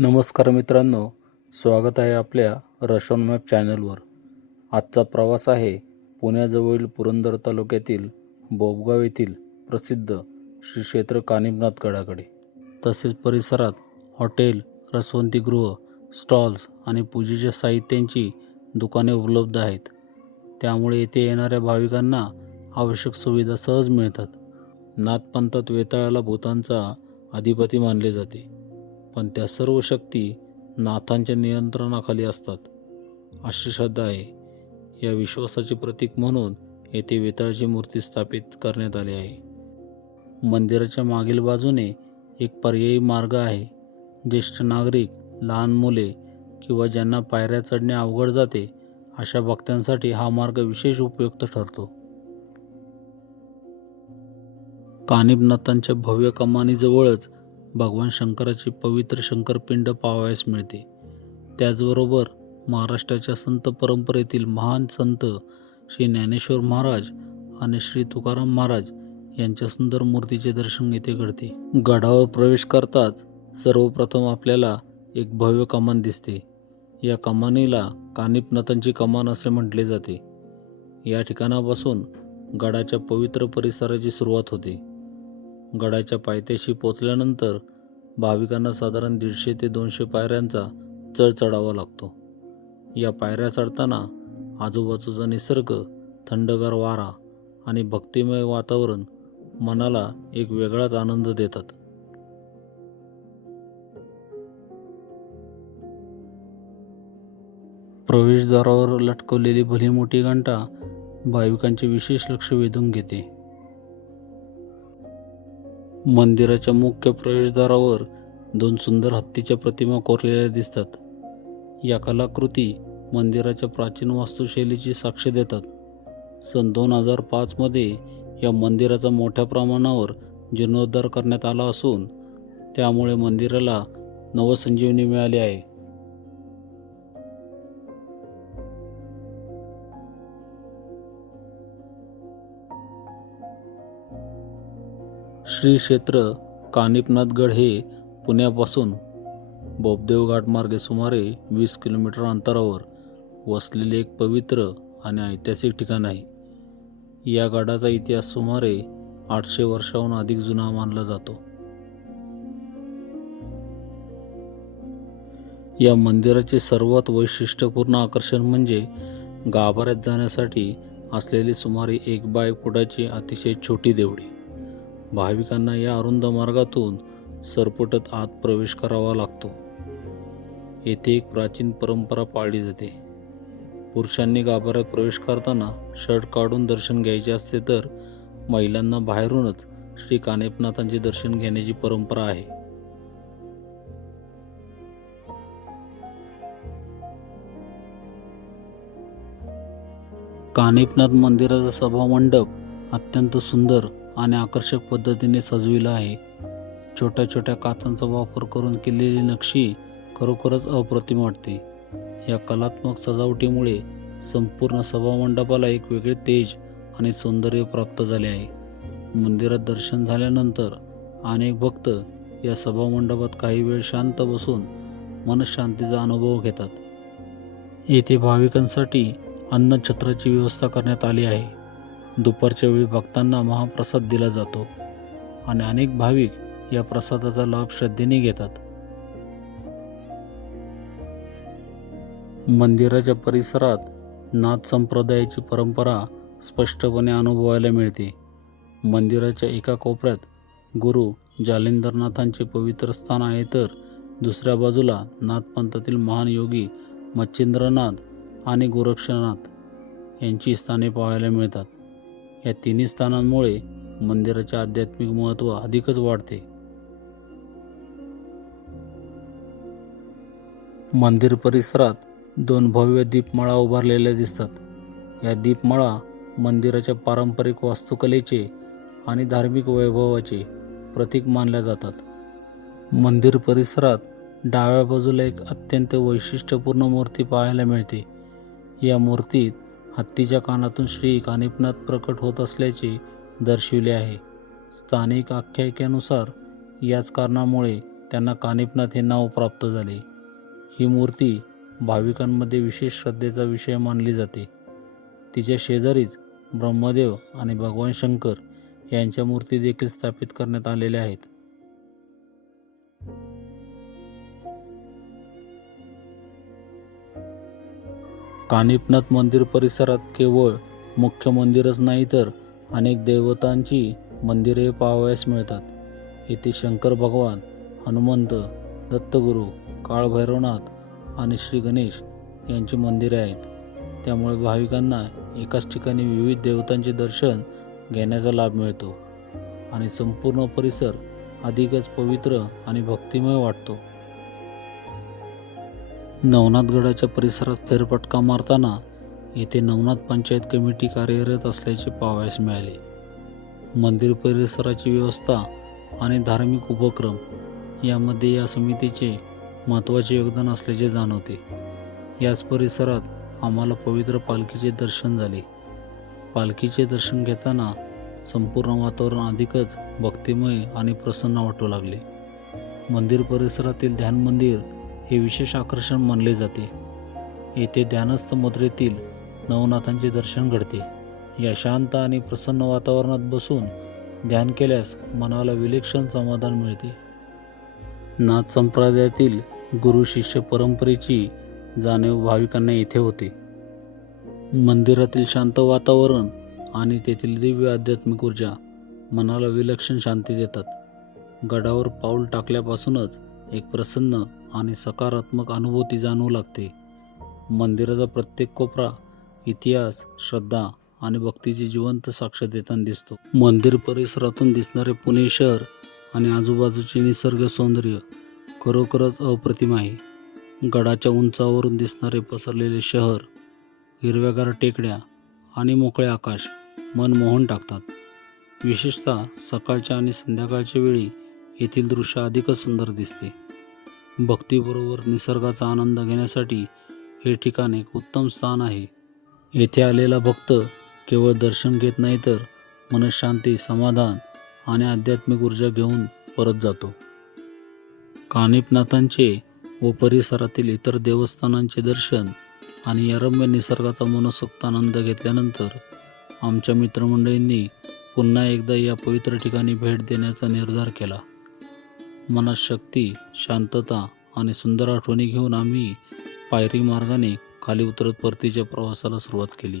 नमस्कार मित्रांनो, स्वागत आहे आपल्या रशोन मॅप चॅनलवर. आजचा प्रवास आहे पुण्याजवळील पुरंदर तालुक्यातील बोबगाव येथील प्रसिद्ध श्री क्षेत्र कानिफनाथ गडाकडे. तसेच परिसरात हॉटेल, रसवंतीगृह, स्टॉल्स आणि पूजेच्या साहित्यांची दुकाने उपलब्ध आहेत. त्यामुळे येथे येणाऱ्या भाविकांना आवश्यक सुविधा सहज मिळतात. नाथपंथात वेताळाला भूतांचा अधिपती मानले जाते, पण त्या सर्व शक्ती नाथांच्या नियंत्रणाखाली असतात, अशी श्रद्धा आहे. या विश्वासाचे प्रतीक म्हणून येथे वेताळाची मूर्ती स्थापित करण्यात आली आहे. मंदिराच्या मागील बाजूने एक पर्यायी मार्ग आहे. ज्येष्ठ नागरिक, लहान मुले किंवा ज्यांना पायऱ्या चढणे अवघड जाते अशा भक्तांसाठी हा मार्ग विशेष उपयुक्त ठरतो. कानिफनाथांच्या भव्य कमानीजवळच भगवान शंकराची पवित्र शंकरपिंड पाहावयास मिळते. त्याचबरोबर महाराष्ट्राच्या संत परंपरेतील महान संत श्री ज्ञानेश्वर महाराज आणि श्री तुकाराम महाराज यांच्या सुंदर मूर्तीचे दर्शन येथे घडते. गडावर प्रवेश करताच सर्वप्रथम आपल्याला एक भव्य कमान दिसते. या कमानीला कानिफनाथांची कमान असे म्हटले जाते. या ठिकाणापासून गडाच्या पवित्र परिसराची सुरुवात होते. गडाच्या पायथ्याशी पोचल्यानंतर भाविकांना साधारण 150 ते 200 पायऱ्यांचा चढ चढावा लागतो. या पायऱ्या चढताना आजूबाजूचा निसर्ग, थंडगार वारा आणि भक्तिमय वातावरण मनाला एक वेगळाच आनंद देतात. प्रवेशद्वारावर लटकवलेली भली मोठी घंटा भाविकांचे विशेष लक्ष वेधून घेते. मंदिराच्या मुख्य प्रवेशद्वारावर 2 सुंदर हत्तीच्या प्रतिमा कोरलेल्या दिसतात. या कलाकृती मंदिराच्या प्राचीन वास्तुशैलीची साक्ष देतात. सन 2005 मध्ये या मंदिराचा मोठ्या प्रमाणावर जीर्णोद्धार करण्यात आला असून त्यामुळे मंदिराला नवसंजीवनी मिळाली आहे. श्री क्षेत्र कानिफनाथगड हे पुण्यापासून बोबदेव घाट मार्गे सुमारे 20 किलोमीटर अंतरावर वसलेले एक पवित्र आणि ऐतिहासिक ठिकाण आहे. या गडाचा इतिहास सुमारे 800 वर्षांहून अधिक जुना मानला जातो. या मंदिराचे सर्वात वैशिष्ट्यपूर्ण आकर्षण म्हणजे गाभाऱ्यात जाण्यासाठी असलेली सुमारे 1 फुटाची अतिशय छोटी देवळी. भाविकांना या अरुंद मार्गातून सरपटत आत प्रवेश करावा लागतो. येथे एक प्राचीन परंपरा पाळली जाते. पुरुषांनी गाभाऱ्यात प्रवेश करताना शर्ट काढून दर्शन घ्यायचे असते, तर महिलांना बाहेरूनच श्री कानिफनाथांचे दर्शन घेण्याची परंपरा आहे. कानिफनाथ मंदिराचा सभामंडप अत्यंत सुंदर आणि आकर्षक पद्धतीने सजविला आहे. छोट्या छोट्या काचांचा वापर करून केलेली नक्षी खरोखरच अप्रतिम वाटते. या कलात्मक सजावटीमुळे संपूर्ण सभामंडपाला एक वेगळे तेज आणि सौंदर्य प्राप्त झाले आहे. मंदिरात दर्शन झाल्यानंतर अनेक भक्त या सभामंडपात काही वेळ शांत बसून मनशांतीचा अनुभव घेतात. येथे भाविकांसाठी अन्नछत्राची व्यवस्था करण्यात आली आहे. दुपारच्या वेळी भक्तांना महाप्रसाद दिला जातो आणि अनेक भाविक या प्रसादाचा लाभ श्रद्धेने घेतात. मंदिराच्या परिसरात नाथ संप्रदायाची परंपरा स्पष्टपणे अनुभवायला मिळते. मंदिराच्या एका कोपऱ्यात गुरु जालिंदरनाथांचे पवित्र स्थान आहे, तर दुसऱ्या बाजूला नाथपंथातील महान योगी मच्छिंद्रनाथ आणि गोरक्षनाथ यांची स्थाने पाहायला मिळतात. या तिन्ही स्थानांमुळे मंदिराचे आध्यात्मिक महत्त्व अधिकच वाढते. मंदिर परिसरात 2 भव्य दीपमाळा उभारलेल्या दिसतात. या दीपमाळा मंदिराच्या पारंपरिक वास्तुकलेचे आणि धार्मिक वैभवाचे प्रतीक मानल्या जातात. मंदिर परिसरात डाव्या बाजूला एक अत्यंत वैशिष्ट्यपूर्ण मूर्ती पाहायला मिळते. या मूर्तीत हत्तीच्या कानातून श्री कानिफनाथ प्रकट होत असल्याचे दर्शविले आहे. स्थानिक आख्यायिकेनुसार याच कारणामुळे त्यांना कानिफनाथ हे नाव प्राप्त झाले. ही मूर्ती भाविकांमध्ये विशेष श्रद्धेचा विषय मानली जाते. तिच्या शेजारीच ब्रह्मदेव आणि भगवान शंकर यांच्या मूर्ती देखील स्थापित करण्यात आलेल्या आहेत. कानिफनाथ मंदिर परिसरात केवळ मुख्य मंदिरच नाही तर अनेक देवतांची मंदिरे पाहावयास मिळतात. येथे शंकर भगवान, हनुमंत, दत्तगुरू, काळभैरवनाथ आणि श्री गणेश यांची मंदिरे आहेत. त्यामुळे भाविकांना एकाच ठिकाणी विविध देवतांचे दर्शन घेण्याचा लाभ मिळतो आणि संपूर्ण परिसर अधिकच पवित्र आणि भक्तिमय वाटतो. नवनाथगडाच्या परिसरात फेरफटका मारताना येथे नवनाथ पंचायत कमिटी कार्यरत असल्याचे पाहावयास मिळाले. मंदिर परिसराची व्यवस्था आणि धार्मिक उपक्रम यामध्ये या समितीचे महत्त्वाचे योगदान असल्याचे जाणवते. याच परिसरात आम्हाला पवित्र पालखीचे दर्शन झाले. पालखीचे दर्शन घेताना संपूर्ण वातावरण अधिकच भक्तिमय आणि प्रसन्न वाटू लागले. मंदिर परिसरातील ध्यान मंदिर हे विशेष आकर्षण मानले जाते. येथे ध्यानस्थ मुद्रेतील नवनाथांचे दर्शन घडते. या शांत आणि प्रसन्न वातावरणात बसून ध्यान केल्यास मनाला विलक्षण समाधान मिळते. नाथ संप्रदायातील गुरु शिष्य परंपरेची जाणीव भाविकांना येथे होते. मंदिरातील शांत वातावरण आणि तेथील दिव्य आध्यात्मिक ऊर्जा मनाला विलक्षण शांती देतात. गडावर पाऊल टाकल्यापासूनच एक प्रसन्न आणि सकारात्मक अनुभूती जाणवू लागते. मंदिराचा प्रत्येक कोपरा इतिहास, श्रद्धा आणि भक्तीची जिवंत साक्ष देताना दिसतो. मंदिर परिसरातून दिसणारे पुणे शहर आणि आजूबाजूचे निसर्ग सौंदर्य खरोखरच अप्रतिम आहे. गडाच्या उंचावरून दिसणारे पसरलेले शहर, हिरव्यागार टेकड्या आणि मोकळे आकाश मन मोहून टाकतात. विशेषतः सकाळच्या आणि संध्याकाळच्या वेळी येथील दृश्य अधिकच सुंदर दिसते. भक्तीबरोबर निसर्गाचा आनंद घेण्यासाठी हे ठिकाण एक उत्तम स्थान आहे. येथे आलेला भक्त केवळ दर्शन घेत नाही तर मनशांती, समाधान आणि आध्यात्मिक ऊर्जा घेऊन परत जातो. कानिफनाथांचे व परिसरातील इतर देवस्थानांचे दर्शन आणि या रम्य निसर्गाचा मनसोक्त आनंद घेतल्यानंतर आमच्या मित्रमंडळींनी पुन्हा एकदा या पवित्र ठिकाणी भेट देण्याचा निर्धार केला. मनात शक्ती, शांतता आणि सुंदर आठवणी घेऊन आम्ही पायरी मार्गाने खाली उतरत परतीच्या प्रवासाला सुरुवात केली.